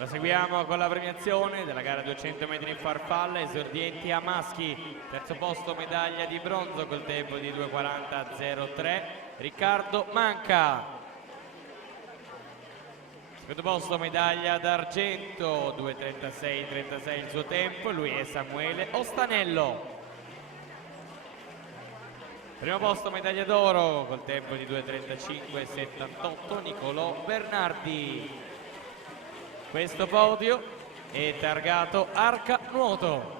Proseguiamo con la premiazione della gara 200 metri in farfalla, esordienti a maschi. Terzo posto medaglia di bronzo col tempo di 2:40.03, Riccardo Manca. Secondo posto medaglia d'argento, 2:36.36 il suo tempo, lui è Samuele Ostanello. Primo posto medaglia d'oro col tempo di 2:35.78, Nicolò Bernardi. Questo podio è targato Arca Nuoto.